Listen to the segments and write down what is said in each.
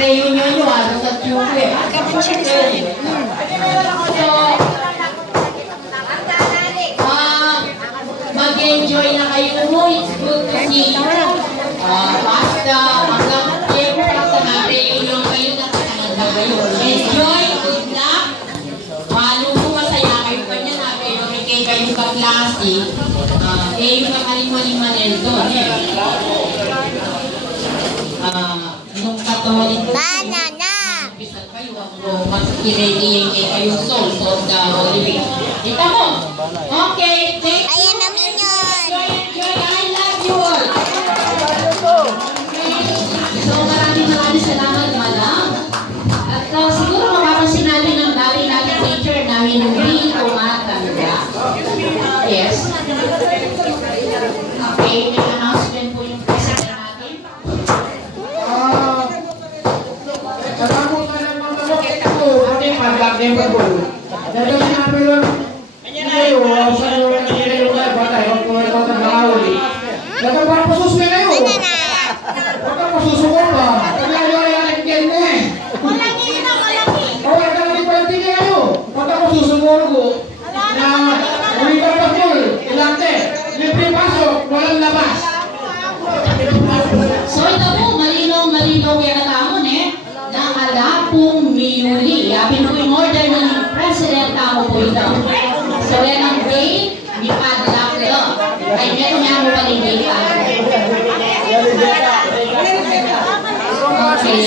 reunion nyo, sa Chuko eh. Mag-enjoy na kayo mo. It's good to see you. Basta, hanggang siyempre, sa reunion kayo, nakakaganda kayo. Enjoy, good luck. Malong kung masaya kayo pa niya na, pero kayo kaklase, yung nakalimalimanel doon eh. Nung Catholic pisal kayo, mas i-ready kayo soul of the Holy Week. Kita mo? Okay, thank you. Ayan namin yun. Enjoy, I love you all. So maraming salamat, madam. At siguro mapapansin natin ng dati teacher na hindi tumatanda. Yes. Okay, may announcement po yung president natin. Salamat ka ng mga lokit ko. Pati pag-lagay ko po. Dadali namin yung ngayon, sa yung nangyayari kayo, batay, huwag ko ito ng mga uli. Nagpapasus na kayo. Nagpapasusukot ba? Naglayo yung nagkil na eh. Malaki na, malaki. O, naglalaki pa yung tingin kayo. Nagpapasusukot ko na ulitan pa ko. Ilante, libre pasok, walang labas. So ito po, malinaw kaya katamon eh, na alapong miyuli. Yapin po yung order ng president tamo po ito. So yan ang day, di padlock lo. Ay meron niya mo paligita. Okay.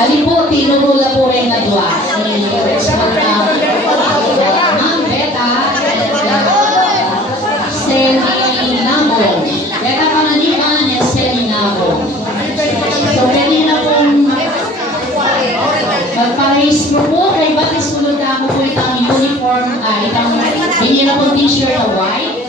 Ali po, tinulula po rin na dua. Ma'am Beta, Seninabo. Beta Panganiban at Seninabo. So, pwede na pong magparehistro po. Kaya ba't isulod na ako po itang uniform, itang hindi na pong t-shirt na white.